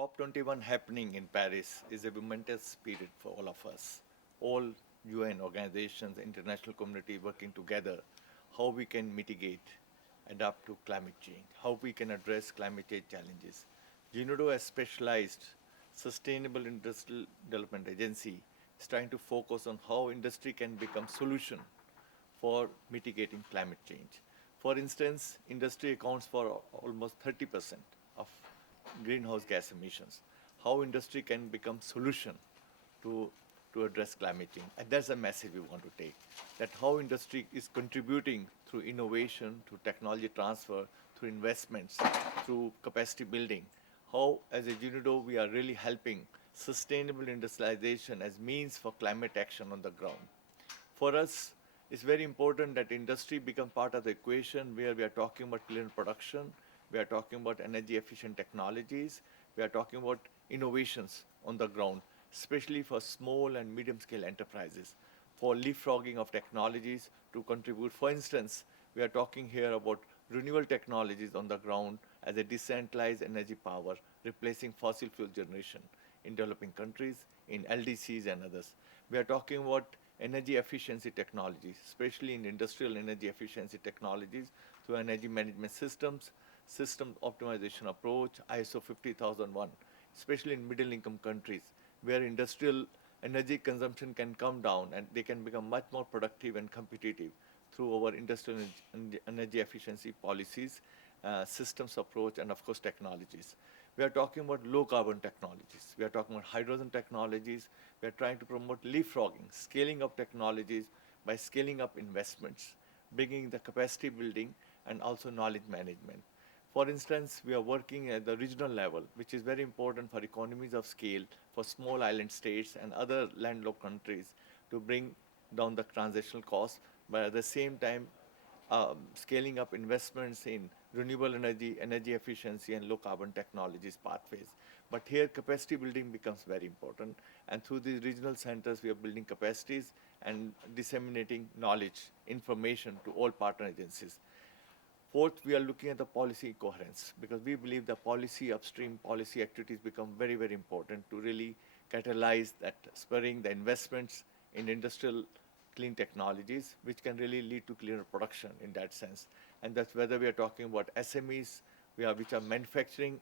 COP21 happening in Paris is a momentous period for all of us. All UN organizations, international community working together, how we can mitigate, adapt to climate change, how we can address climate change challenges. UNIDO, a specialized sustainable industrial development agency, is trying to focus on how industry can become solution for mitigating climate change. For instance, industry accounts for almost 30% of greenhouse gas emissions. How industry can become solution to, to address climate change. And that's a message we want to take, that how industry is contributing through innovation, through technology transfer, through investments, through capacity building, how as a UNIDO we are really helping sustainable industrialization as means for climate action on the ground. For us, it's very important that industry become part of the equation where we are talking about clean production, we are talking about energy efficient technologies, we are talking about innovations on the ground, especially for small and medium scale enterprises, for leapfrogging of technologies to contribute. For instance, we are talking here about renewable technologies on the ground as a decentralized energy power, replacing fossil fuel generation in developing countries, in LDCs and others. We are talking about energy efficiency technologies, especially in industrial energy efficiency technologies through energy management systems, system optimization approach, ISO 50001, especially in middle income countries where industrial energy consumption can come down and they can become much more productive and competitive through our industrial energy efficiency policies, systems approach, and of course technologies. We are talking about low carbon technologies. We are talking about hydrogen technologies. We are trying to promote leapfrogging, scaling up technologies by scaling up investments, bringing the capacity building and also knowledge management. For instance, we are working at the regional level, which is very important for economies of scale for small island states and other landlocked countries to bring down the transitional costs, but at the same time scaling up investments in renewable energy, energy efficiency, and low carbon technologies pathways. But here capacity building becomes very important. And through these regional centers, we are building capacities and disseminating knowledge, information to all partner agencies. Fourth, we are looking at the policy coherence because we believe the policy upstream policy activities become very, very important to really catalyze that, spurring the investments in industrial clean technologies, which can really lead to cleaner production in that sense. And that's whether we are talking about SMEs, which are manufacturing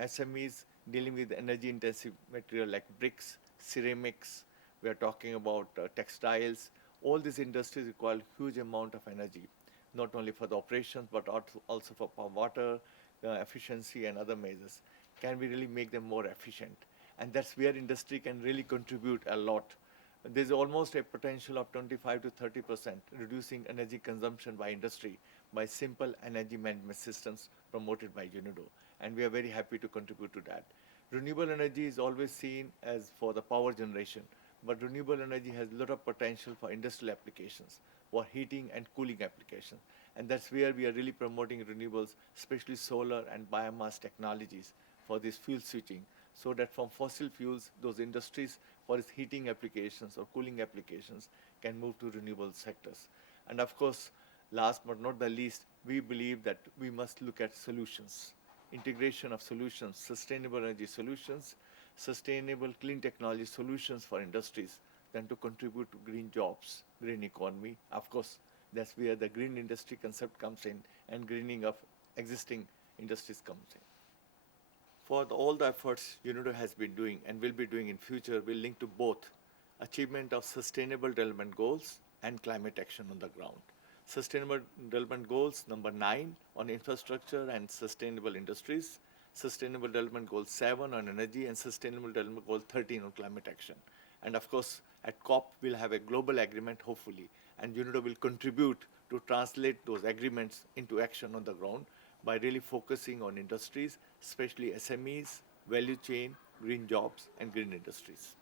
SMEs dealing with energy intensive material like bricks, ceramics, we are talking about textiles. All these industries require huge amount of energy, not only for the operations, but also for water efficiency and other measures. Can we really make them more efficient? And that's where industry can really contribute a lot. There's almost a potential of 25 to 30% reducing energy consumption by industry by simple energy management systems promoted by UNIDO. And we are very happy to contribute to that. Renewable energy is always seen as for the power generation, but renewable energy has a lot of potential for industrial applications, for heating and cooling applications. And that's where we are really promoting renewables, especially solar and biomass technologies for this fuel switching, so that from fossil fuels, those industries for its heating applications or cooling applications can move to renewable sectors. And of course, last but not the least, we believe that we must look at solutions, integration of solutions, sustainable energy solutions, sustainable clean technology solutions for industries, then to contribute to green jobs, green economy. Of course, that's where the green industry concept comes in and greening of existing industries comes in. For all the efforts UNIDO has been doing and will be doing in future will link to both achievement of sustainable development goals and climate action on the ground. Sustainable development goals number 9 on infrastructure and sustainable industries, sustainable development goal 7 on energy, and sustainable development goal 13 on climate action. And of course, at COP, we'll have a global agreement, hopefully, and UNIDO will contribute to translate those agreements into action on the ground by really focusing on industries, especially SMEs, value chain, green jobs, and green industries.